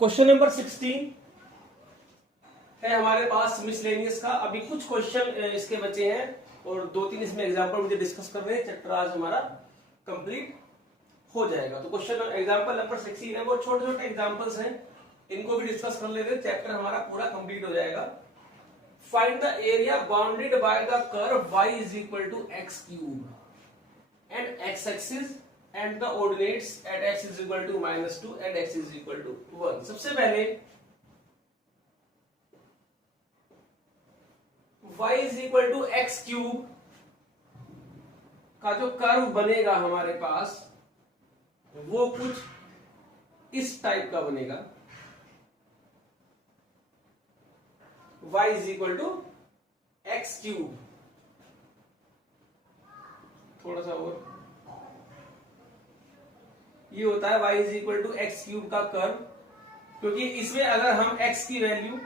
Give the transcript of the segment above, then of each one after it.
Question number 16 है हमारे पास miscellaneous का। अभी कुछ क्वेश्चन इसके बचे हैं और 2-3 इसमें एग्जांपल मुझे डिस्कस कर रहे हैं। चैप्टर आज हमारा कंप्लीट हो जाएगा। तो क्वेश्चन एग्जांपल नंबर 16 है, बहुत छोटे छोटे एग्जांपल्स हैं, इनको भी डिस्कस कर लेते हैं, चैप्टर हमारा पूरा कंप्लीट हो जाएगा। Find the area bounded by the curve y is equal to x cube and x axis and the ordinates at x is equal to -2 and x is equal to 1। सबसे पहले y is equal to x cube का जो curve बनेगा हमारे पास वो कुछ इस type का बनेगा। y is equal to x cube, थोड़ा सा और, ये होता है y is equal to x cube का कर्व। क्योंकि इसमें अगर हम x की वैल्यू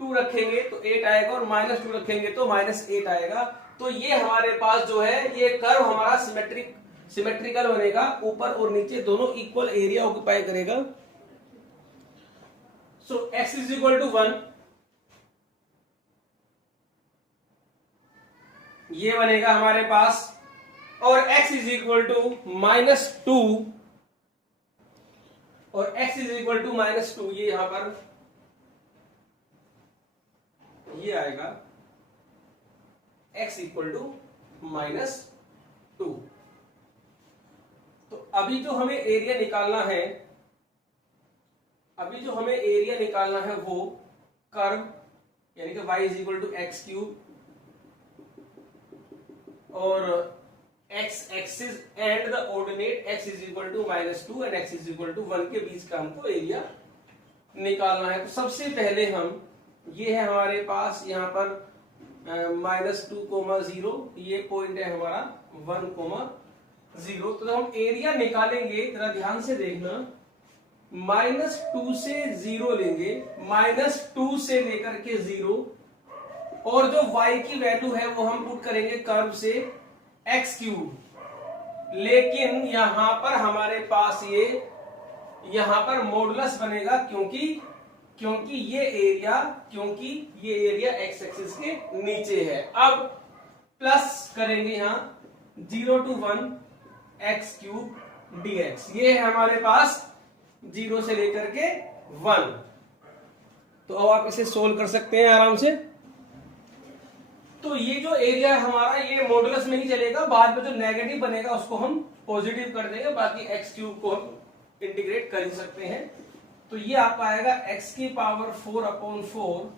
2 रखेंगे तो 8 आएगा और -2 रखेंगे तो -8 आएगा। तो ये हमारे पास जो है ये कर्व हमारा सिमेट्रिकल बनेगा, ऊपर और नीचे दोनों इक्वल एरिया ऑक्यूपाई करेगा। सो x इज इक्वल टू 1, ये बनेगा हमारे पास, और x इज इक्वल टू -2 और x इज इक्वल टू -2, ये यहां पर ये आएगा x इक्वल टू -2। तो अभी जो हमें एरिया निकालना है, वो कर्व यानी कि y is equal to x cube और x axis and the ordinate x is equal to -2 and x is equal to 1 के बीच का हमको एरिया निकालना है। तो सबसे पहले हम, ये है हमारे पास यहाँ पर -2,0, ये पॉइंट है हमारा 1,0। तो हम एरिया निकालेंगे, जरा ध्यान से देखना, -2 से 0 लेंगे, -2 से लेकर के 0, और जो y की वैल्यू है वो हम पुट करेंगे कर्व से एक्स क्यूब। लेकिन यहां पर हमारे पास यहां पर मॉडुलस बनेगा, क्योंकि ये एरिया एक्स एक्सिस के नीचे है। अब प्लस करेंगे यहां 0 to 1 एक्स क्यूब dx, ये है हमारे पास 0 से लेकर के 1। तो अब आप इसे सोल्व कर सकते हैं आराम से। तो ये जो एरिया है हमारा, ये मॉडुलस में ही चलेगा, बाद में जो नेगेटिव बनेगा उसको हम पॉजिटिव कर देंगे, बाकी एक्स क्यूब को हम इंटीग्रेट कर ही सकते हैं। तो ये आपका आएगा x की पावर 4/4,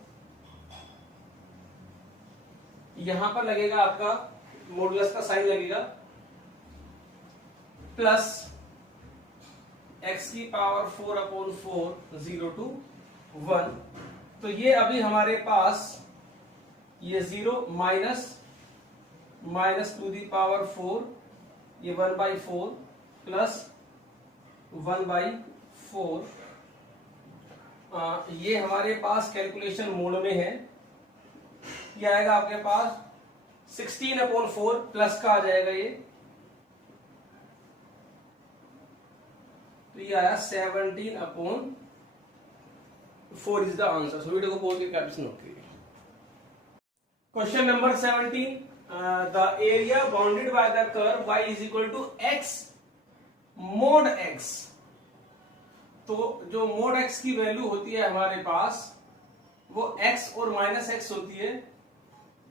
यहां पर लगेगा आपका मॉडुलस का साइन लगेगा, प्लस x की पावर 4/4 0 to 1। तो ये अभी हमारे पास ये 0 माइनस टू दी पावर 4, ये 1/4 प्लस 1/4। ये हमारे पास कैलकुलेशन मोड में है, ये आएगा आपके पास 16/4 प्लस का आ जाएगा ये, तो ये आया 17/4 is the answer. So video को पॉज करके आप इसे नोट कीजिए। Question number 17, the area bounded by the curve y is equal to x mod x। तो जो mod x की वैल्यू होती है हमारे पास वो x और -x होती है,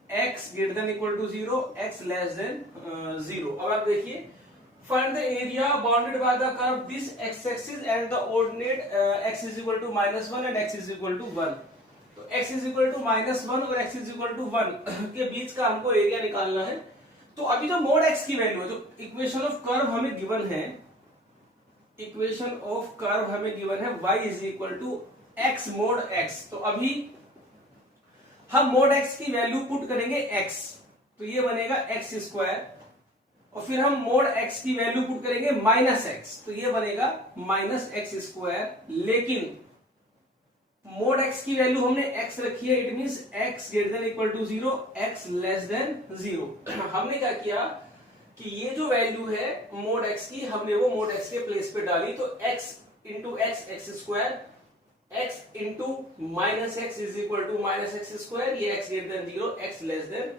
x greater than equal to 0, x less than 0। अब आप देखिए, find the area bounded by the curve this x axis and the ordinate x is equal to -1 and x is equal to 1। तो x is equal to -1 और x is equal to 1 के बीच का हमको area निकालना है। तो अभी जो मोड x की वैल्यू है, जो इक्वेशन ऑफ कर्व हमें गिवन है, y is equal to x mod x। तो अभी हम मोड x की वैल्यू पुट करेंगे x, तो ये बनेगा x², और फिर हम मोड x की वैल्यू पुट करेंगे -x, तो ये बनेगा -x²। लेकिन मोड x की वैल्यू हमने x रखी है, it means x greater than equal to 0, x less than 0। हमने क्या किया कि ये जो वैल्यू है मोड x की, हमने वो मोड x के प्लेस पे डाली, तो x into x x square x into minus x is equal to minus x square, ये x greater than 0, x less than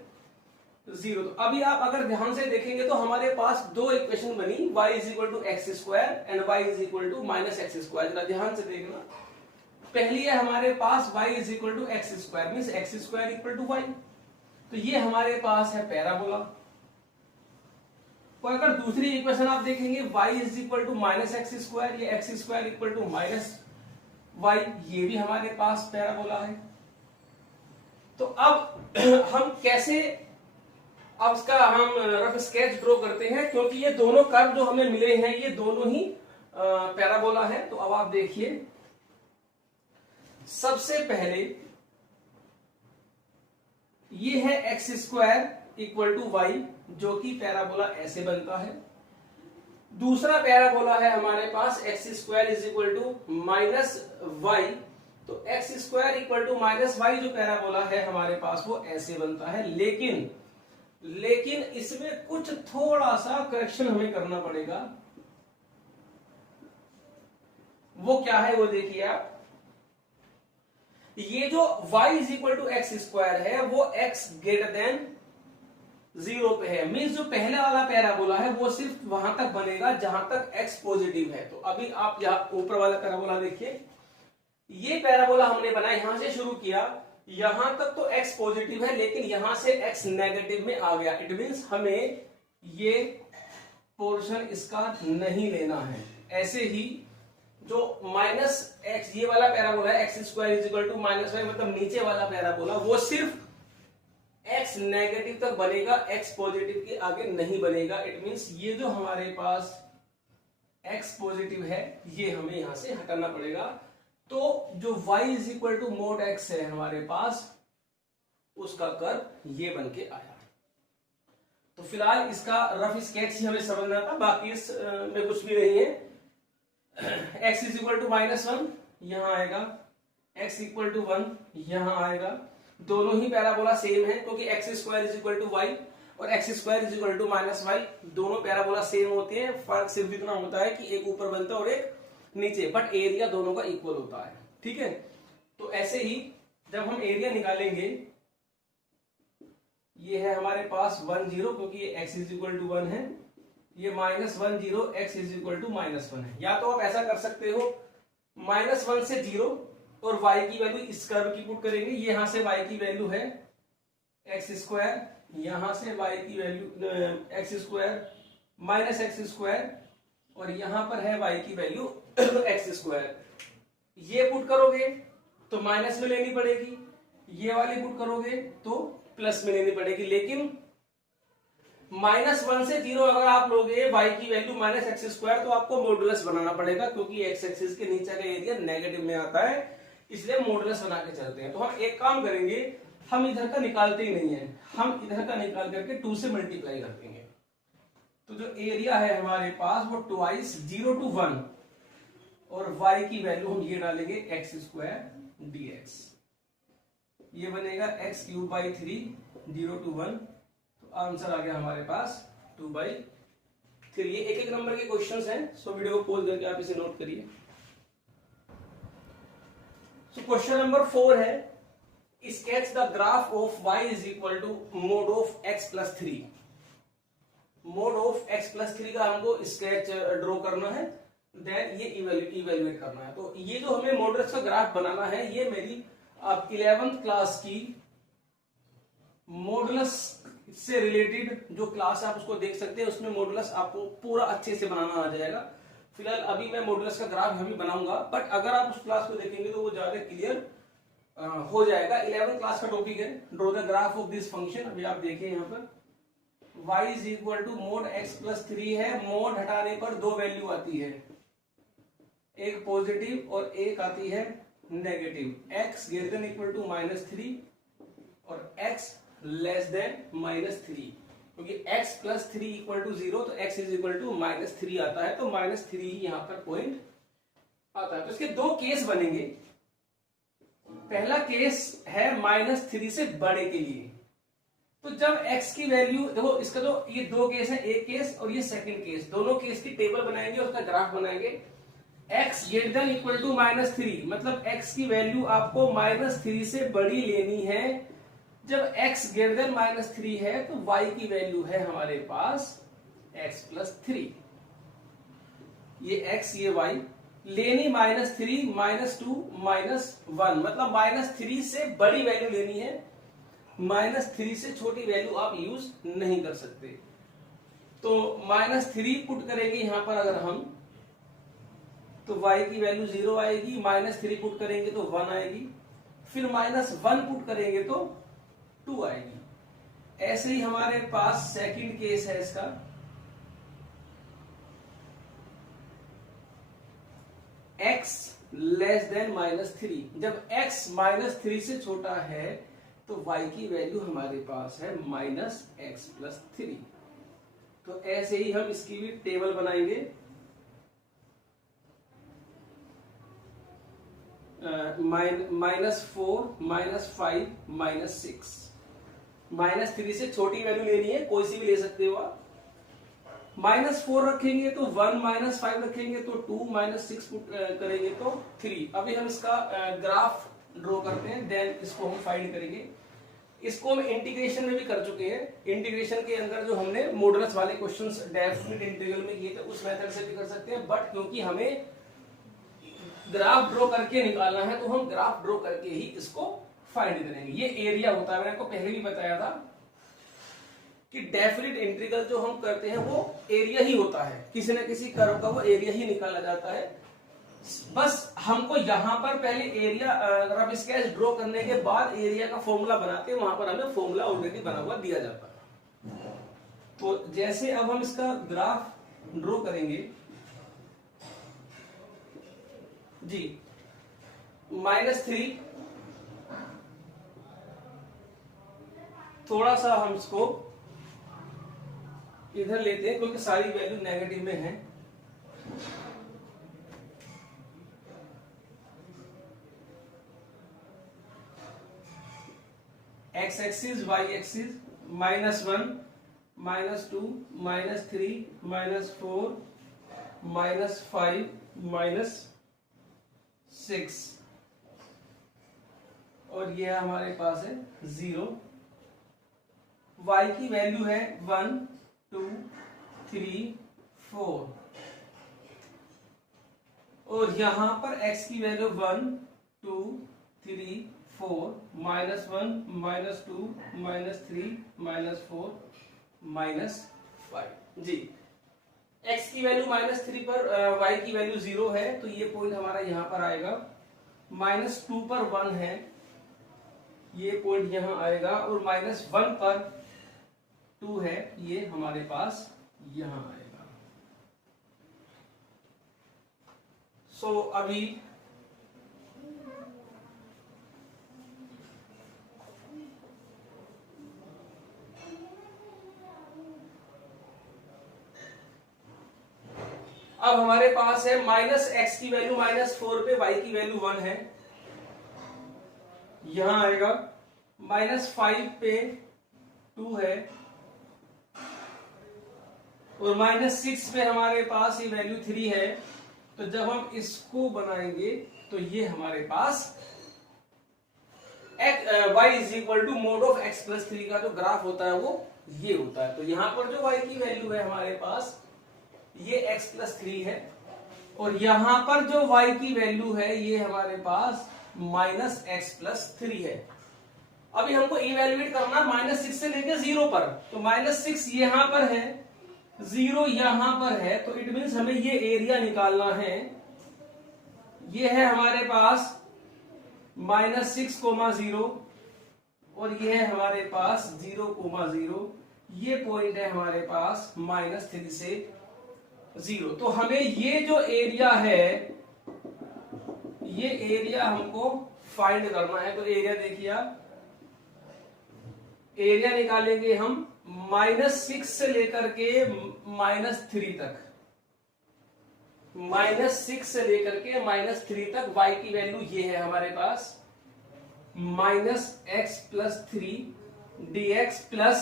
0। तो अभी आप अगर ध्यान से देखेंगे तो हमारे पास दो इक्वेशन बनी, y is equal to x square and y is equal to minus x square. जरा ध्यान से देखना, पहली है हमारे पास y is equal to x square means x square equal to y, तो ये हमारे पास है पैराबोला। और अगर दूसरी इक्वेशन आप देखेंगे y is equal to minus x square, ये x square equal to minus y, ये भी हमारे पास पैराबोला है। तो अब हम कैसे अब इसका हम रफ स्केच ड्रॉ करते हैं, क्योंकि ये दोनों कर्व जो हमें मिले हैं ये दोनों ही पैराबोला है। तो अब आप देखिए, सबसे पहले ये है x square equal to y, जो कि पैराबोला ऐसे बनता है। दूसरा पैराबोला है हमारे पास x square is equal to minus y, तो x square equal to minus y जो पैराबोला है हमारे पास वो ऐसे बनता है। लेकिन इसमें कुछ थोड़ा सा करेक्शन हमें करना पड़ेगा। वो क्या है वो देखिए आप, ये जो y is equal to x square है वो x ग्रेटर देन 0 पे है, मीन्स जो पहले वाला पैराबोला है वो सिर्फ वहां तक बनेगा जहां तक x पॉजिटिव है। तो अभी आप यहाँ ऊपर वाला पैराबोला देखिए, ये पैराबोला हमने बनाया, यहां से शुरू किया, यहां तक तो x पॉजिटिव है लेकिन यहां से x नेगेटिव में आ गया। इट मीन्स हमें ये पोर्शन इसका नहीं लेना है। ऐसे ही जो माइनस एक्स ये वाला पैराबोला है, x square is equal to minus y, मतलब नीचे वाला पैराबोला वो सिर्फ x नेगेटिव तक बनेगा, x पॉजिटिव के आगे नहीं बनेगा। इट मींस ये जो हमारे पास x पॉजिटिव है ये हमें यहां से हटाना पड़ेगा। तो जो y is equal to mod x है हमारे पास, उसका कर्व ये बन के आया। तो फिलहाल इसका रफ स्केच ही हमें समझना था, बाकी इस में कुछ भी नहीं है। x is equal to minus 1 यहां आएगा, x इक्वल टू 1 यहां आएगा। दोनों ही पैराबोला सेम है क्योंकि x square is equal to y और x square is equal to minus y, दोनों पैराबोला सेम होते हैं। फर्क सिर्फ इतना होता है कि एक ऊपर बनता है और एक नीचे, बट एरिया दोनों का इक्वल होता है। ठीक है, तो ऐसे ही जब हम एरिया निकालेंगे, ये है हमारे पास 1 0 क्योंकि ये x इज इक्वल टू 1 है, ये minus 1 0 x is equal to minus 1 है। या तो आप ऐसा कर सकते हो, माइनस 1 से 0 और y की वैल्यू इस कर्व की पुट करेंगे, यहां से y की वैल्यू है एक्स स्क्वायर, यहां से y की value x square minus x square, और यहां पर है y की वैल्यू एक्स स्क्वायर। ये पुट करोगे तो माइनस में लेनी पड़ेगी, ये वाली पुट करोगे तो प्लस में लेनी पड़ेगी। लेकिन माइनस 1 से 0 अगर आप लोगे y की वैल्यू माइनस एक्स स्क्वायर, तो आपको मॉडुलस बनाना पड़ेगा क्योंकि एक्स एक्सिस के नीचे का एरिया नेगेटिव में आता है, इसलिए मॉडुलस बना के चलते हैं। तो हम एक काम करेंगे, हम इधर का निकालते ही नहीं है, हम इधर का निकाल करके 2 से मल्टीप्लाई कर देंगे। तो जो एरिया है हमारे पास वो ट्वाइस 0 to 1 और y की वैल्यू हम ये डालेंगे एक्स स्क्वायर dx, ये बनेगा एक्स क्यूब बाई 3 0 to 1। तो आंसर आ गया हमारे पास 2/3। ये एक एक नंबर के क्वेश्चंस हैं, सो वीडियो को पॉज करके आप इसे नोट करिए। सो क्वेश्चन नंबर 4 है, sketch the graph of y is equal to mod of x plus 3। Mod of x plus 3 का हमको स्केच ड्रॉ करना है, देन ये इवेल्युएट करना है। तो ये जो हमें मॉडुलस का ग्राफ बनाना है, ये मेरी आप 11th क्लास की मॉडुलस से रिलेटेड जो क्लास है आप उसको देख सकते हैं, उसमें मॉडुलस आपको पूरा अच्छे से बनाना आ जाएगा। फिलहाल अभी मैं मॉडुलस का ग्राफ हम बनाऊंगा, बट अगर आप उस क्लास को देखेंगे तो वो ज्यादा क्लियर हो जाएगा। 11th क्लास का टॉपिक है draw the graph of this function. अभी आप देखिए यहाँ पर y is equal to mod x plus 3 है, मोड हटाने पर दो वैल्यू आती है, एक पॉजिटिव और एक आती है negative. x greater than equal to -3 और x लेस देन -3, क्योंकि x प्लस 3 इक्वल टू 0 तो x इज इक्वल टू -3 आता है, तो -3 ही यहां पर पॉइंट आता है। तो इसके दो केस बनेंगे। पहला केस है -3 से बड़े के लिए, तो जब x की वैल्यू देखो, इसका जो ये दो केस है, एक केस और ये सेकंड केस, दोनों केस की टेबल बनाएंगे, उसका ग्राफ बनाएंगे। x greater than equal to -3, मतलब x की वैल्यू आपको -3 से बड़ी लेनी है। जब x ग्रेटर देन -3 है तो y की वैल्यू है हमारे पास x प्लस 3। ये x ये y लेनी -3, -2, -1, मतलब -3 से बड़ी वैल्यू लेनी है, -3 से छोटी वैल्यू आप यूज नहीं कर सकते। तो -3 पुट करेंगे यहां पर अगर हम, तो y की वैल्यू 0 आएगी, -3 पुट करेंगे तो 1 आएगी, फिर -1 पुट करेंगे तो 2 आएगी। ऐसे ही हमारे पास सेकंड केस है इसका, x लेस देन -3, जब x -3 से छोटा है तो y की वैल्यू हमारे पास है -x प्लस 3। तो ऐसे ही हम इसकी भी टेबल बनाएंगे। -4, -5, -6, -3 से छोटी वैल्यू लेनी है, कोई सी भी ले सकते हो आप। -4 रखेंगे तो 1, -5 रखेंगे तो 2, -6 पुट करेंगे तो 3। अभी हम इसका ग्राफ ड्रॉ करते हैं, देन इसको हम फाइंड करेंगे। इसको हम इंटीग्रेशन में भी कर चुके हैं। इंटीग्रेशन के अंदर जो हमने मॉडुलस वाले क्वेश्चंस डेफिनेट इंटीग्रल में किए थे, उस मेथड से भी कर सकते हैं, बट क्योंकि हमें ग्राफ ड्रॉ करके निकालना है तो हम ग्राफ ड्रॉ करके ही इसको फाइंड करेंगे। ये एरिया होता है, मैंने आपको पहले भी बताया था कि डेफिनेट इंटीग्रल जो हम करते हैं वो एरिया ही होता है, किसी न किसी कर्व का वो एरिया ही निकाला जाता है। बस हमको यहां पर पहले एरिया रफ स्केच ड्रॉ करने के बाद एरिया का फॉर्मूला बनाते हैं, वहां पर हमें फॉर्मूला ऑलरेडी बना हुआ दिया जाता है। तो जैसे अब हम इसका ग्राफ ड्रॉ करेंगे जी, -3, थोड़ा सा हम इसको इधर लेते हैं क्योंकि सारी वैल्यू नेगेटिव में है। x एक्सिस, y एक्सिस, -1, -2, -3, -4, -5, -6, और ये हमारे पास है 0। y की वैल्यू है 1, 2, 3, 4, और यहां पर x की वैल्यू 1, 2, 3, 4, -1, -2, -3, -4, -5 जी। x की वैल्यू -3 पर y की वैल्यू 0 है, तो ये पॉइंट हमारा यहां पर आएगा। -2 पर 1 है, ये पॉइंट यहां आएगा, और -1 पर 2 है, ये हमारे पास यहां आएगा। सो अभी अब हमारे पास है -x की वैल्यू -4 पे, y की वैल्यू 1 है, यहां आएगा। -5 पे 2 है, और -6 पे हमारे पास ये वैल्यू 3 है। तो जब हम इसको बनाएंगे तो ये हमारे पास y is equal to mod of x plus 3 का जो ग्राफ होता है वो ये होता है। तो यहां पर जो y की वैल्यू है हमारे पास ये x प्लस 3 है, और यहां पर जो y की वैल्यू है ये हमारे पास -x प्लस 3 है। अभी हमको इवेल्युएट करना -6 से लेकर 0 पर, तो -6 यहां पर है, 0 यहां पर है, तो इट मीन्स हमें ये एरिया निकालना है। ये है हमारे पास -6, 0, और ये है हमारे पास 0, 0। ये पॉइंट है हमारे पास -3 से 0। तो हमें ये जो एरिया है, ये एरिया हमको फाइंड करना है। तो एरिया देखिए आप, एरिया निकालेंगे हम -6 से लेकर के -3 तक, -6 से लेकर के -3 तक y की वैल्यू ये है हमारे पास -x प्लस 3 dx प्लस,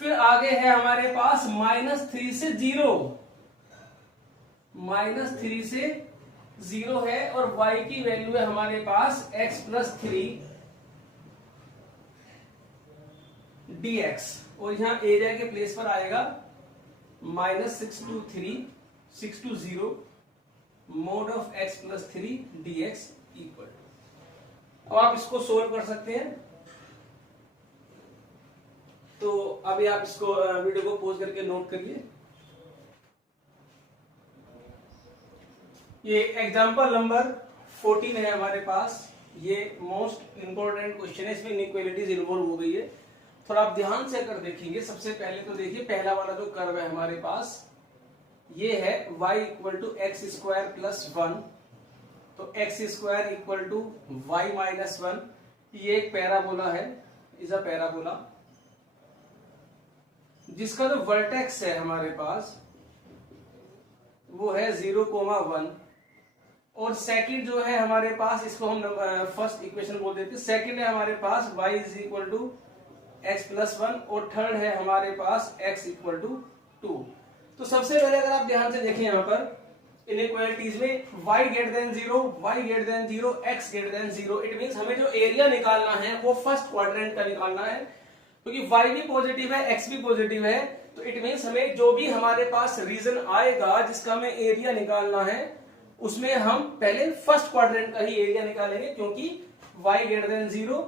फिर आगे है हमारे पास -3 से 0, -3 से 0 है और y की वैल्यू है हमारे पास x प्लस 3 dx, और यहाँ एरिया के प्लेस पर आएगा -620 mod of x plus 3 dx equal to. अब आप इसको सोल्व कर सकते हैं। तो अभी आप इसको वीडियो को पॉज करके नोट करिए। ये एग्जांपल नंबर 14 है हमारे पास। ये मोस्ट इंपॉर्टेंट क्वेश्चन है, इसमें इनइक्वालिटीज इन्वॉल्व हो गई है। थोड़ा आप ध्यान से अगर देखेंगे, सबसे पहले तो देखिए पहला वाला जो कर्व है हमारे पास, ये है y equal to x square plus 1, तो x square equal to y minus 1। ये एक पैराबोला है, इज अ पैराबोला, जिसका जो वर्टेक्स है हमारे पास वो है 0,1, और सेकंड जो है हमारे पास, इसको हम फर्स्ट इक्वेशन बोल देते हैं। सेकंड है हमारे पास y is equal to x plus 1, और थर्ड है हमारे पास x इक्वल टू 2। तो सबसे पहले अगर आप ध्यान से देखें यहाँ पर इनइक्वालिटीज में y greater than 0, y greater than 0, x greater than 0, it means हमें जो एरिया निकालना है वो फर्स्ट क्वाड्रेंट का निकालना है, क्योंकि y भी पॉजिटिव है, x भी पॉजिटिव है। तो इट मींस हमें जो भी हमारे पास रीजन आएगा जिसका हमें एरिया निकालना है, उसमें हम पहले फर्स्ट क्वाड्रेंट का ही एरिया निकालेंगे, क्योंकि y greater than 0,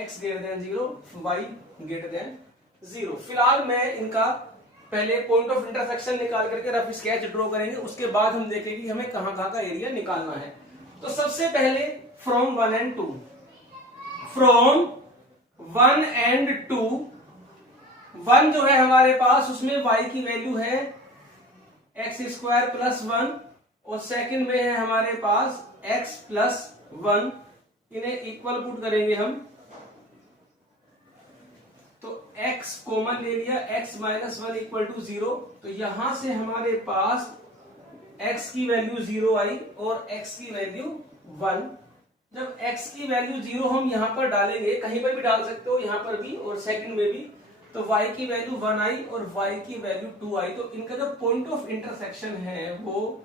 x greater than 0, y greater than 0। फिलहाल मैं इनका पहले पॉइंट ऑफ इंटरसेक्शन निकाल करके रफ स्केच ड्रॉ करेंगे, उसके बाद हम देखेंगे कि हमें कहां कहां का एरिया निकालना है। तो सबसे पहले फ्रॉम 1 एंड 2, फ्रॉम 1 एंड 2, 1 जो है हमारे पास उसमें y की वैल्यू है एक्स स्क्वायर प्लस 1, और सेकंड में है हमारे पास x प्लस 1। इन्हें इक्वल पुट करेंगे हम, तो x कॉमन ले लिया, x माइनस 1 इक्वल टू 0। तो यहां से हमारे पास x की वैल्यू 0 आई और x की वैल्यू 1। जब x की वैल्यू 0 हम यहां पर डालेंगे, कहीं पर भी डाल सकते हो, यहां पर भी और सेकंड में भी, तो y की वैल्यू 1 आई और y की वैल्यू 2 आई। तो इनका जो पॉइंट ऑफ इंटरसेक्शन है वो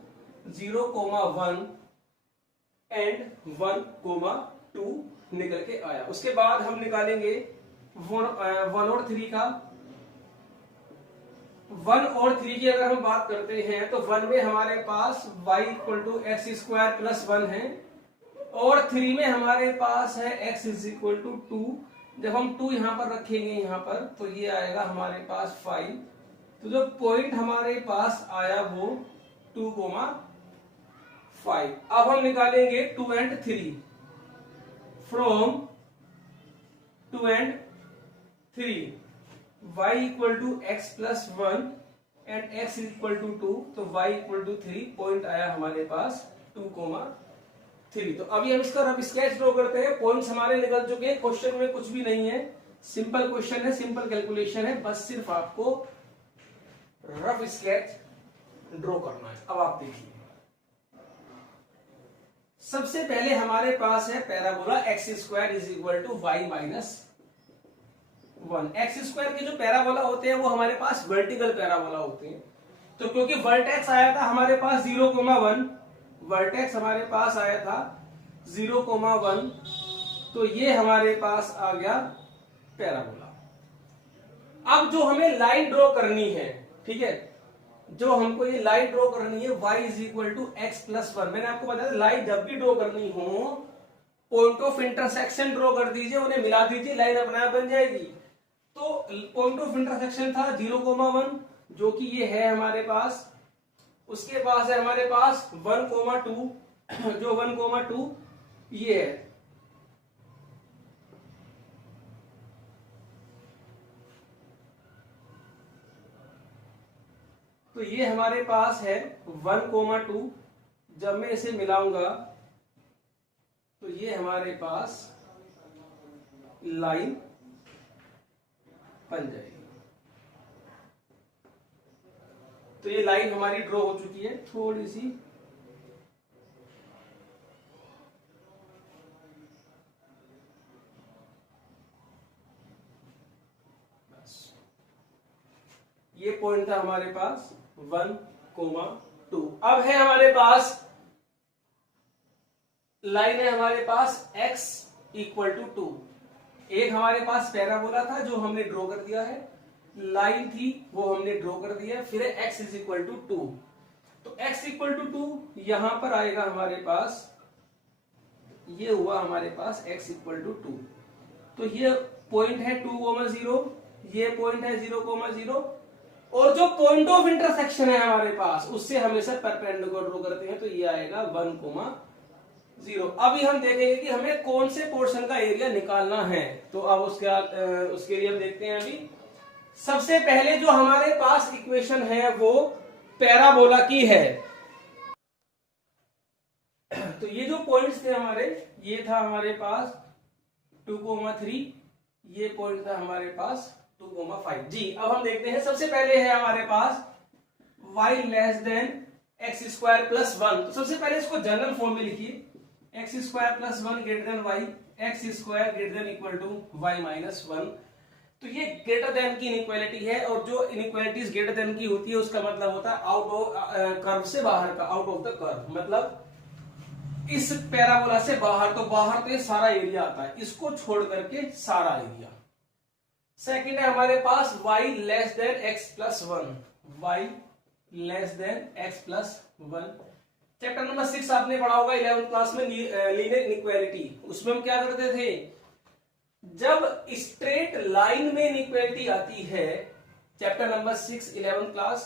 0,1 एंड 1,2 निकल के आया। उसके बाद हम निकालेंगे 1 और 3 का। 1 और 3 की अगर हम बात करते हैं तो 1 में हमारे पास y equal to x square plus 1 है, और 3 में हमारे पास है x इज इक्वल टू 2। जब हम 2 यहां पर रखेंगे यहां पर, तो ये आएगा हमारे पास 5। तो जो पॉइंट हमारे पास आया वो 2,5। अब हम निकालेंगे 2 and 3, from 2 and 3, y equal to x plus 1 and x equal to 2, तो y इक्वल टू 3। पॉइंट आया हमारे पास 2,3। तो अभी हम इसका रफ स्केच ड्रॉ करते हैं। पॉइंट्स हमारे निकल चुके हैं, क्वेश्चन में कुछ भी नहीं है, सिंपल क्वेश्चन है, सिंपल कैलकुलेशन है, बस सिर्फ आपको रफ स्केच ड्रॉ करना है। अब आप देखिए, सबसे पहले हमारे पास है parabola x square is equal to y minus 1। X square के जो पैराबोला होते हैं वो हमारे पास वर्टिकल पैराबोला होते हैं। तो क्योंकि वर्टेक्स आया था हमारे पास 0,1, वर्टेक्स हमारे पास आया था 0,1, तो ये हमारे पास आ गया पैराबोला। अब जो हमें लाइन ड्रॉ करनी है, ठीक है, जो हमको ये लाइन ड्रॉ करनी है y is equal to x plus 1। मैंने आपको बताया लाइन जब भी ड्रॉ करनी हो, पॉइंट ऑफ इंटरसेक्शन ड्रॉ कर दीजिए, उन्हें मिला दीजिए, लाइन अपने आप बन जाएगी। तो पॉइंट ऑफ इंटरसेक्शन था 0,1, जो कि ये है हमारे पास। उसके पास है हमारे पास 1,2, जो 1,2 ये है। तो ये हमारे पास है 1,2। जब मैं इसे मिलाऊंगा तो ये हमारे पास लाइन बन जाएगी। तो ये लाइन हमारी ड्रॉ हो चुकी है। थोड़ी सी ये पॉइंट था हमारे पास 1,2। अब है हमारे पास लाइन है हमारे पास x इक्वल टू 2, एक हमारे पास पैराबोला था जो हमने ड्रॉ कर दिया है, लाइन थी वो हमने ड्रॉ कर दिया, फिर है x इज इक्वल टू 2। तो x इक्वल टू 2 यहां पर आएगा हमारे पास, ये हुआ हमारे पास x इक्वल टू 2। तो ये पॉइंट है 2,0, ये पॉइंट है 0,0, और जो पॉइंट ऑफ इंटरसेक्शन है हमारे पास उससे हमेशा परपेंडिकुलर ड्रॉ करते हैं, तो ये आएगा 1,0। अभी हम देखेंगे कि हमें कौन से पोर्शन का एरिया निकालना है। तो अब उसके लिए हम देखते हैं। अभी सबसे पहले जो हमारे पास इक्वेशन है वो पैराबोला की है। तो ये जो पॉइंट्स थे हमारे, ये था हमारे पास 2,3, ये पॉइंट था हमारे पास 2,5। जी अब हम देखते हैं। सबसे पहले है हमारे पास y less than x square plus 1। तो सबसे पहले इसको जनरल फॉर्म में लिखिए, x square plus 1 greater than y, x square greater than equal to y minus 1। तो ये ग्रेटर देन की इनइक्वालिटी है, और जो इनइक्वालिटीज ग्रेटर देन की होती है उसका मतलब होता है आउट ऑफ कर्व से बाहर का, आउट ऑफ द कर्व, मतलब इस पैराबोला से बाहर। तो बाहर तो ये सारा एरिया आता है, इसको छोड़ करके सारा एरिया। सेकंड है हमारे पास y less then x plus 1, y less then x plus 1। Chapter number 6 आपने पढ़ा होगा 11th क्लास में, लीनियर इनइक्वालिटी। उसमें हम क्या करते थे, जब स्ट्रेट लाइन में इनइक्वालिटी आती है, चैप्टर नंबर 6 11th क्लास,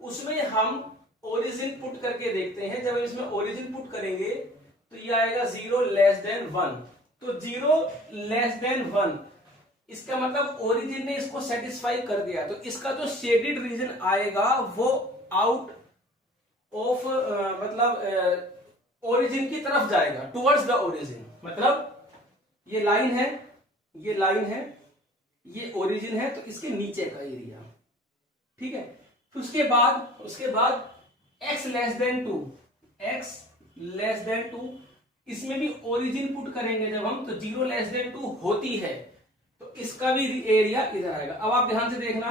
उसमें हम ओरिजिन पुट करके देखते हैं। जब इसमें ओरिजिन पुट करेंगे तो ये आएगा 0 लेस देन 1। तो 0 लेस देन 1 इसका मतलब ओरिजिन ने इसको सेटिस्फाई कर दिया। तो इसका जो शेडेड रीजन आएगा वो आउट ऑफ मतलब ओरिजिन की तरफ जाएगा, टुवर्ड्स द ओरिजिन। मतलब ये लाइन है, ये लाइन है, ये ओरिजिन है, तो इसके नीचे का एरिया, ठीक है। फिर उसके बाद x less then 2, x less then 2, इसमें भी ओरिजिन पुट करेंगे जब हम, तो 0 लेस देन 2 होती है, तो इसका भी एरिया इधर आएगा। अब आप ध्यान से देखना,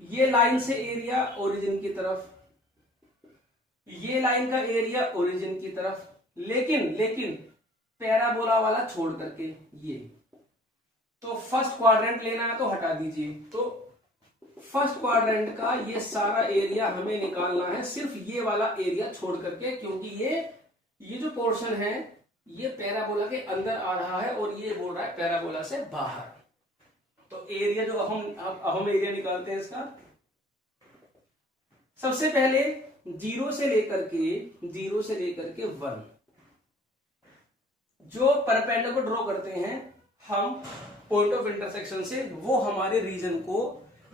ये लाइन से एरिया ओरिजिन की तरफ, ये लाइन का एरिया ओरिजिन की तरफ, लेकिन पैराबोला वाला छोड़ करके ये। तो फर्स्ट क्वाड्रेंट लेना है तो हटा दीजिए। तो फर्स्ट क्वाड्रेंट का ये सारा एरिया हमें निकालना है, सिर्फ ये वाला एरिया छोड़ करके, क्योंकि ये जो पोर्शन है ये पैराबोला के अंदर आ रहा है और ये बोल रहा है पैराबोला से बाहर। तो एरिया जो हम एरिया निकालते हैं इसका, सबसे पहले 0 से लेकर के 1 जो परपेंडिकुलर ड्रॉ करते हैं हम पॉइंट ऑफ इंटरसेक्शन से, वो हमारे रीजन को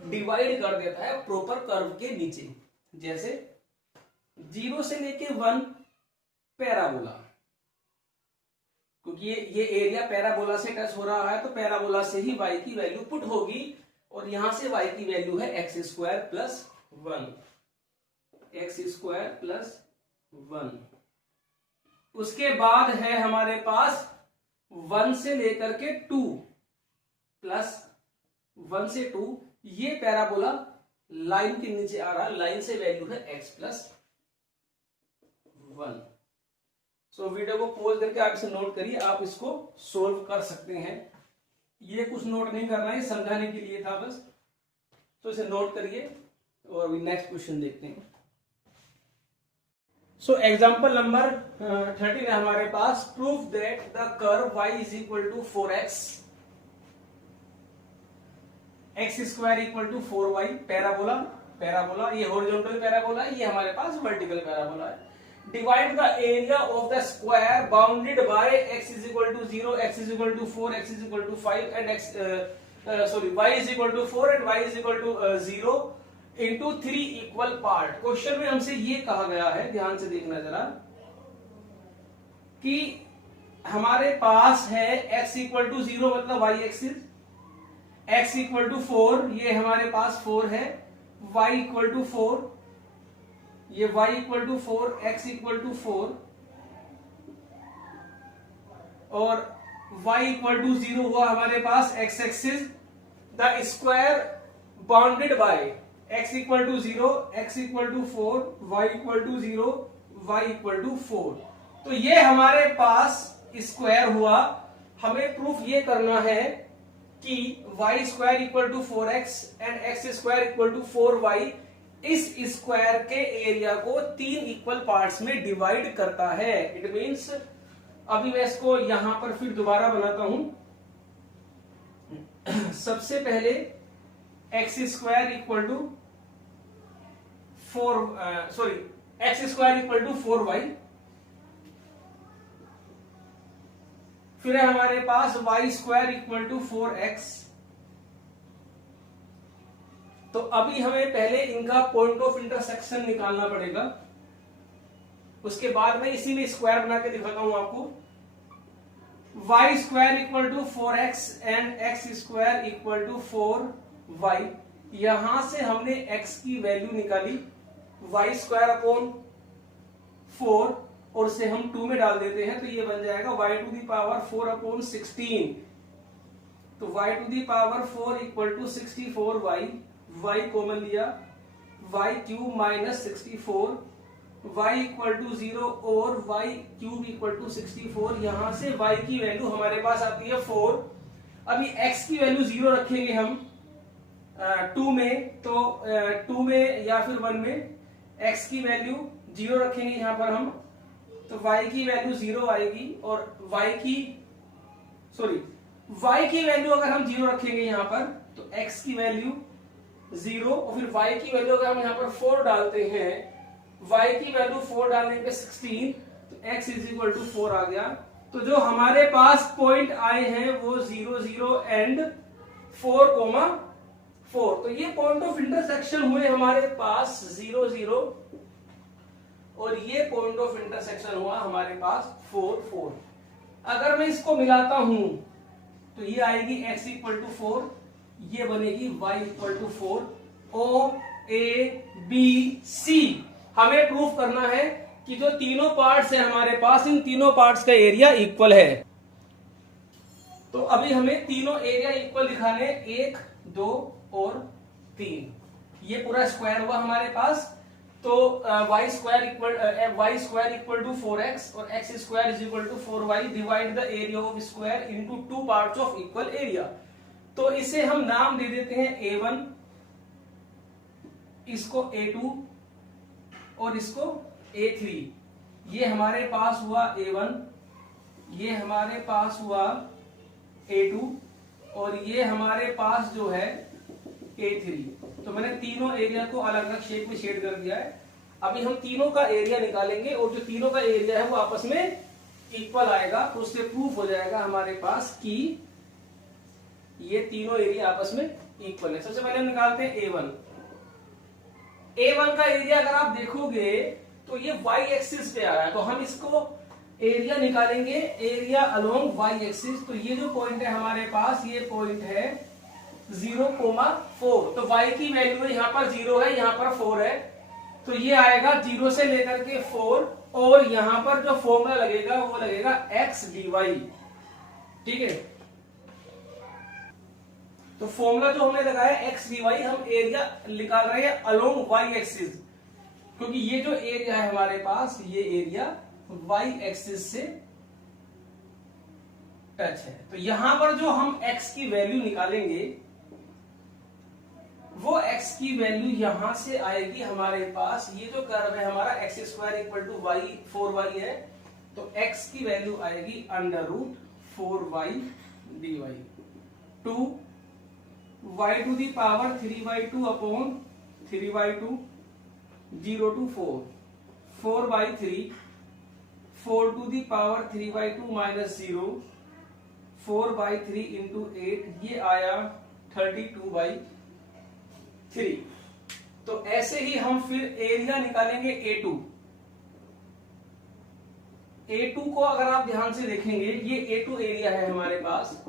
डिवाइड कर देता है प्रॉपर कर्व के नीचे। जैसे 0 से लेके 1 पैराबोला, क्योंकि ये एरिया पैराबोला से टच हो रहा है, तो पैराबोला से ही y की वैल्यू पुट होगी, और यहां से y की वैल्यू है x square plus 1, x square plus 1। उसके बाद है हमारे पास 1 से लेकर के 2 प्लस 1 से 2, ये पैराबोला लाइन के नीचे आ रहा है, लाइन से वैल्यू है x प्लस 1। सो वीडियो को पॉज करके आप इसे नोट करिए, आप इसको सोल्व कर सकते हैं। ये कुछ नोट नहीं करना है, समझाने के लिए था बस। तो इसे नोट करिए और अभी नेक्स्ट क्वेश्चन देखते हैं। सो एग्जांपल नंबर 13 है हमारे पास, proof that the curve y is equal to 4x, x square equal to 4y, parabola, ये हॉरिजॉन्टल पैराबोला है, ये हमारे पास वर्टिकल पैराबोला है। Divide the area of the square bounded by x is equal to 0, x is equal to 4, x is equal to 5 and y is equal to 4 and y is equal to 0 into 3 equal part. Question में हमसे ये कहा गया है, ध्यान से देखना जरा, कि हमारे पास है x इक्वल टू 0 मतलब y axis, x equal to 4, ये हमारे पास 4 है, y इक्वल टू 4, ये y equal to 4, x equal to 4, और y इक्वल टू 0 हुआ हमारे पास x axis. The square bounded by x equal to 0, x equal to 4, y equal to 0, y equal to 4। तो ये हमारे पास स्क्वायर हुआ। हमें प्रूफ ये करना है कि y square equal to 4x and x square equal to 4y इस स्क्वायर के एरिया को 3 इक्वल पार्ट्स में डिवाइड करता है। इट मींस, अभी मैं इसको यहां पर फिर दोबारा बनाता हूं। सबसे पहले x square equal to 4y, फिर है हमारे पास y square equal to 4x। तो अभी हमें पहले इनका पॉइंट ऑफ इंटरसेक्शन निकालना पड़ेगा, उसके बाद में इसी में स्क्वायर बना के दिखाता हूं आपको। y square equal to 4x and x square equal to 4y। यहां से हमने x की वैल्यू निकाली y स्क्वायर अपॉन 4 और उसे हम 2 में डाल देते हैं, तो ये बन जाएगा y to the power 4 upon 16। तो y to the power 4 equal to 64y, y common लिया, y cube minus 64, y equal to 0 और y क्यूब इक्वल टू 64। यहां से y की वैल्यू हमारे पास आती है 4। अभी x की वैल्यू 0 रखेंगे हम 2 में, तो 2 में या फिर 1 में x की वैल्यू 0 रखेंगे यहां पर हम, तो y की वैल्यू 0 आएगी। और y की वैल्यू अगर हम 0 रखेंगे यहां पर, तो x की वैल्यू 0 और फिर y की वैल्यू अगर हम यहां पर 4 डालते हैं, y की वैल्यू 4 डालने पे 16, तो x इज इक्वल टू 4 आ गया। तो जो हमारे पास पॉइंट आए हैं वो 0 0 एंड 4, 4। तो ये पॉइंट ऑफ इंटरसेक्शन हुए हमारे पास 0 0 और ये पॉइंट ऑफ इंटरसेक्शन हुआ हमारे पास 4 4। अगर मैं इसको मिलाता हूं तो ये आएगी x इक्वल टू 4, ये बनेगी y equal to 4। O A B C हमें प्रूफ करना है कि जो तीनों पार्ट्स है हमारे पास, इन तीनों पार्ट्स का एरिया इक्वल है। तो अभी हमें तीनों एरिया इक्वल दिखाने, 1 2 और 3। ये पूरा स्क्वायर हुआ हमारे पास। तो y square equal to 4x और x square is equal to 4y, divide the area of square into 2 parts of equal area. तो इसे हम नाम दे देते हैं A1, इसको A2 और इसको A3। ये हमारे पास हुआ A1, ये हमारे पास हुआ A2 और ये हमारे पास जो है A3। तो मैंने तीनों एरिया को अलग अलग शेप में शेड कर दिया है। अभी हम तीनों का एरिया निकालेंगे और जो तीनों का एरिया है वो आपस में इक्वल आएगा, तो उससे प्रूफ हो जाएगा हमारे पास कि ये तीनों एरिया आपस में इक्वल है। सबसे पहले हम निकालते हैं A1। A1 का एरिया अगर आप देखोगे तो ये y एक्सिस पे आ रहा है, तो हम इसको एरिया निकालेंगे, एरिया अलोंग y एक्सिस। तो ये जो पॉइंट है हमारे पास, ये पॉइंट है 0,4। तो y की वैल्यू है यहाँ पर 0 है, यहाँ पर 4 है, तो ये आएगा 0 से लेकर के 4। और यहां पर जो फॉर्मूला लगेगा वो लगेगा x dy। ठीक है, तो फॉर्मूला जो हमने लगाया x dy, हम एरिया निकाल रहे हैं अलोंग y एक्सिस, क्योंकि ये जो एरिया है हमारे पास, ये एरिया y एक्सिस से टच है। तो यहां पर जो हम x की वैल्यू निकालेंगे वो x की वैल्यू यहां से आएगी हमारे पास, ये जो कर्व है हमारा x square equal to y 4y है, तो x की वैल्यू आएगी under root 4y dy, 2 y to the power 3/2 upon 3/2, 0 to 4, 4/3, 4 to the power 3/2 minus 0, 4/3 into 8, ये आया 32/3। तो ऐसे ही हम फिर एरिया निकालेंगे A2। A2 को अगर आप ध्यान से देखेंगे, ये A2 एरिया है हमारे पास।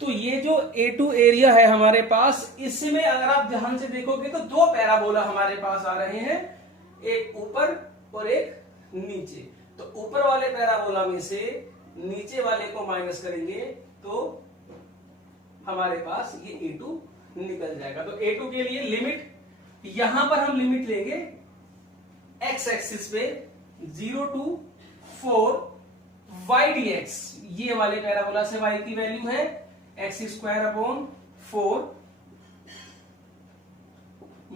तो ये जो A2 एरिया है हमारे पास, इसमें अगर आप ध्यान से देखोगे तो दो पैराबोला हमारे पास आ रहे हैं, एक ऊपर और एक नीचे। तो ऊपर वाले पैराबोला में से नीचे वाले को माइनस करेंगे तो हमारे पास ये A2 निकल जाएगा। तो A2 के लिए लिमिट, यहां पर हम लिमिट लेंगे एक्स एक्सिस पे 0 to 4 y dx, ये वाले पैराबोला से y की वैल्यू है एक्स स्क्वायर अपॉन 4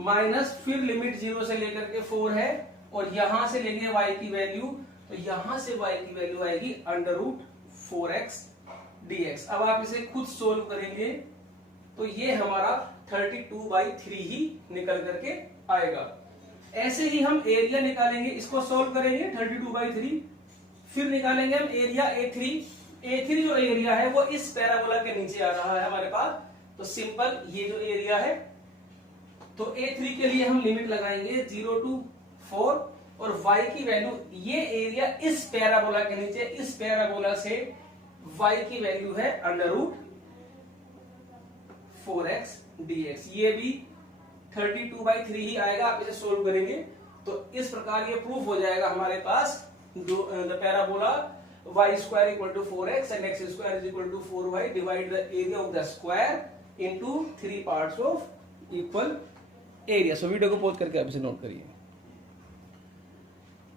माइनस फिर लिमिट 0 से लेकर के 4 है और यहां से लेंगे y की वैल्यू, तो यहां से y की वैल्यू आएगी अंडर रूट 4x dx। अब आप इसे खुद सोल्व करेंगे तो ये हमारा 32/3 ही निकल करके आएगा। ऐसे ही हम एरिया निकालेंगे, इसको सोल्व करेंगे 32/3, फिर निकालेंगे हम एरिया A3 जो एरिया है वो इस पैराबोला के नीचे आ रहा है हमारे पास, तो सिंपल ये जो एरिया है, तो A3 के लिए हम लिमिट लगाएंगे 0 to 4 और y की वैल्यू, ये एरिया इस पैराबोला के नीचे, इस पैराबोला से y की वैल्यू है अंडर रूट 4x dx, ये भी 32/3 ही आएगा। आप इसे सोल्व करेंगे तो इस प्रकार ये प्रूफ हो जाएगा हमारे पास the parabola y square equal to 4x and x square is equal to 4y, divide the area of the square into 3 parts of equal area। So video को पॉज करके आप इसे नोट करिए।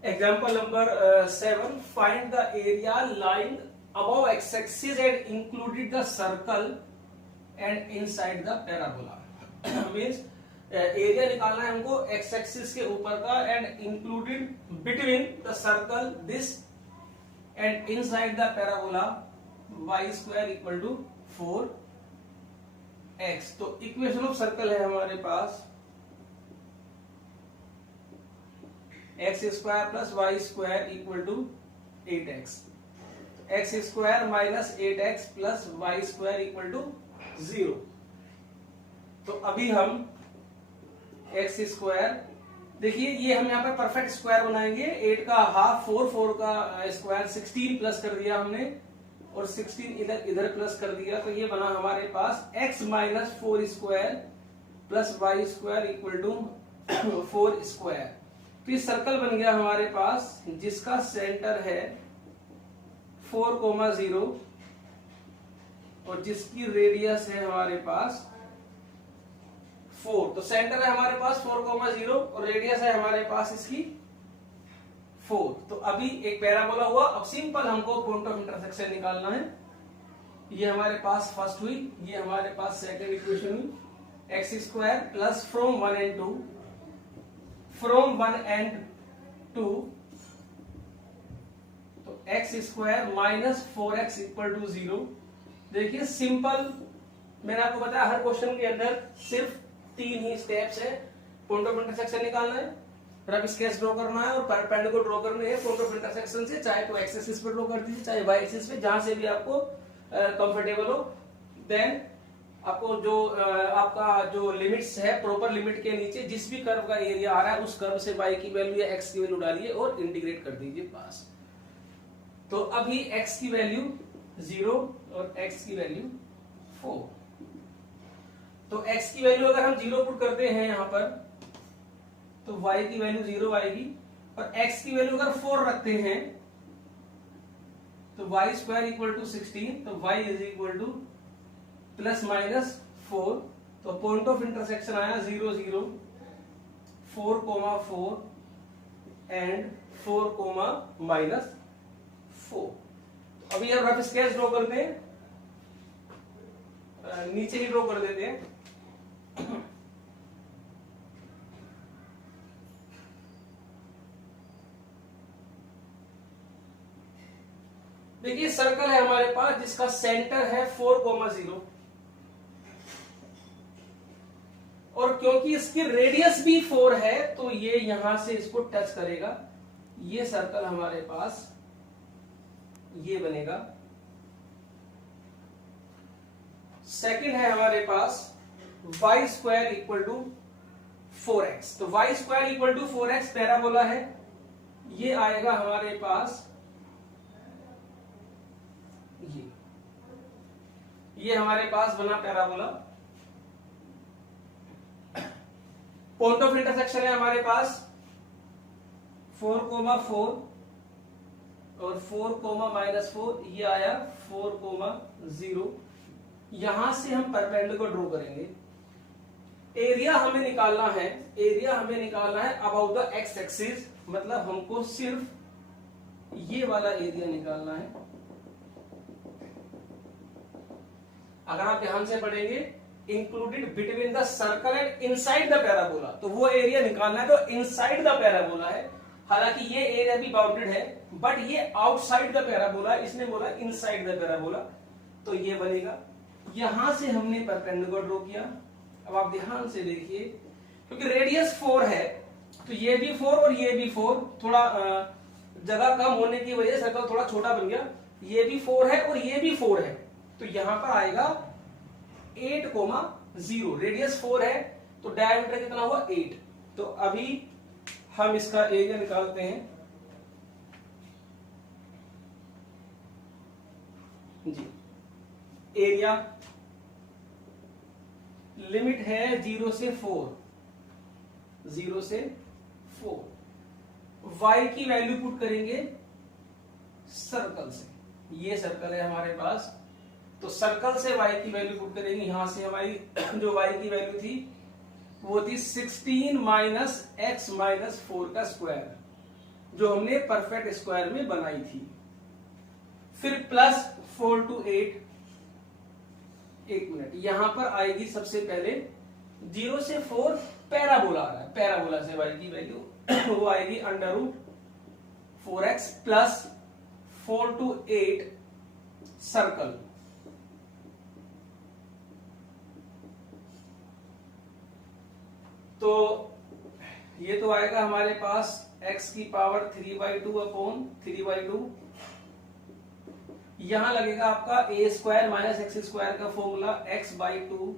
Example number 7, find the area lying above x axis and included the circle and inside the parabola। Means area निकालना है हमको x axis के ऊपर का and included between the circle this and inside the parabola y square equal to 4x। तो equation of circle है हमारे पास x square plus y square equal to 8x, x square minus 8x plus y square equal to 0। तो अभी हम x square, देखिए ये हम यहाँ पर परफेक्ट स्क्वायर बनाएंगे, 8 का हाफ 4 का स्क्वायर 16 प्लस कर दिया हमने और 16 इधर प्लस कर दिया, तो ये बना हमारे पास x minus 4 square plus y square equal to 4 square. तो ये सर्कल बन गया हमारे पास जिसका सेंटर है 4,0 और जिसकी रेडियस है हमारे पास 4। तो सेंटर है हमारे पास 4,0 और रेडियस है हमारे पास इसकी 4। तो अभी एक पैराबोला हुआ। अब सिंपल हमको पॉइंट ऑफ इंटरसेक्शन निकालना है। ये हमारे पास फर्स्ट हुई, ये हमारे पास सेकंड इक्वेशन हुई, x square plus from 1 and 2, from 1 and 2 तो x square minus 4x equal to 0। देखिए सिंपल, मैंने आपको बताया हर क्वेश्चन के अंदर सिर्फ 3 ही स्टेप्स है। पॉइंट ऑफ इंटरसेक्शन निकालना है, फिर आप स्केच ड्रॉ करना है और परपेंडिकुलर को ड्रॉ करने है पॉइंट ऑफ इंटरसेक्शन से, चाहे तो एक्स एक्सिस पे ड्रॉ कर दीजिए चाहे वाई एक्सिस पे, जहां से भी आपको कंफर्टेबल हो। देन आपको जो आपका जो लिमिट्स है, प्रॉपर लिमिट के नीचे जिस भी कर्व का एरिया आ रहा है उस कर्व से y की वैल्यू या x की वैल्यू डालिए और इंटीग्रेट कर दीजिए पास। तो अभी x की वैल्यू 0 और x की वैल्यू 4। तो x की वैल्यू अगर हम 0 पुट करते हैं यहां पर तो y की वैल्यू 0 आएगी, और x की वैल्यू अगर 4 रखते हैं तो y स्क्वायर इक्वल टू 16, तो y is equal two plus minus 4। तो पॉइंट ऑफ इंटरसेक्शन आया 0 0 4,4 एंड 4,-4। अभी हम रफ स्केच ड्रॉ करते हैं, नीचे ही ड्रॉ कर देते हैं। देखिए सर्कल है हमारे पास जिसका सेंटर है 4,0 और क्योंकि इसकी रेडियस भी 4 है तो ये यहां से इसको टच करेगा। ये सर्कल हमारे पास ये बनेगा। सेकंड है हमारे पास y square equal to 4x। तो y square equal to 4x parabola है, ये आएगा हमारे पास ये हमारे पास बना पैराबोला। पॉइंट ऑफ इंटरसेक्शन है हमारे पास 4,4 और 4,-4, ये आया 4,0। यहां से हम परपेंडिकुलर ड्रॉ करेंगे। एरिया हमें निकालना है, एरिया हमें निकालना है अबाउट द एक्स एक्सिस, मतलब हमको सिर्फ ये वाला एरिया निकालना है। अगर आप ध्यान से पढ़ेंगे, included between the circle and inside the parabola, तो वो एरिया निकालना है जो इनसाइड द पैराबोला है। हालांकि ये एरिया भी बाउंडेड है, बट ये आउटसाइड द पैराबोला, इसने बोला इनसाइड द पैराबोला, तो ये बनेगा। यहां से हमने परपेंडिकुलर ड्रॉ किया। अब आप ध्यान से देखिए, क्योंकि रेडियस 4 है, तो ये भी 4 और ये भी 4, थोड़ा जगह कम होने की वजह से सर्कल थोड़ा छोटा बन गया। ये भी 4 है और ये भी 4 है, तो यहां पर आएगा 8,0। रेडियस 4 है तो डायमीटर कितना हुआ 8। तो अभी हम इसका एरिया निकालते हैं जी। एरिया लिमिट है 0 से 4, 0 से 4। y की वैल्यू पुट करेंगे सर्कल से, ये सर्कल है हमारे पास, तो सर्कल से y की वैल्यू पुट करेंगे। यहां से हमारी जो y की वैल्यू थी वो थी 16 माइनस x माइनस 4 का स्क्वायर, जो हमने परफेक्ट स्क्वायर में बनाई थी। फिर प्लस 4 to 8, एक मिनट, यहां पर आएगी सबसे पहले 0 से 4 पैराबोला आ रहा है, पैराबोला से y की वैल्यू वो आएगी under root 4x plus 4 to 8 circle. तो ये तो आएगा हमारे पास x की पावर 3/2 अपॉन 3/2। यहां लगेगा आपका a square minus x square का formula x/2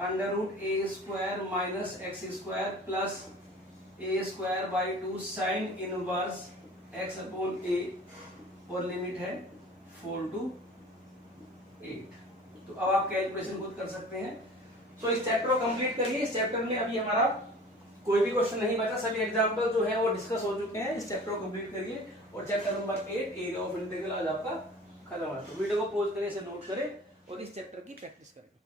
under root a square minus x square plus a square by 2 sine inverse x upon a, और लिमिट है 4 to 8। तो अब आप कैलकुलेशन खुद कर सकते हैं। तो इस चैप्टर को कंप्लीट करिए। इस चैप्टर में अभी हमारा कोई भी क्वेश्चन नहीं बचा, सभी एग्जांपल जो है वो डिस्कस हो चुके हैं। इस चैप्टर को कंप्लीट करिए और chapter number 8 area of integral आज आपका खत्म है। तो वीडियो को पॉज करें, इसे नोट करें और इस चैप्टर की प्रैक्टिस करें।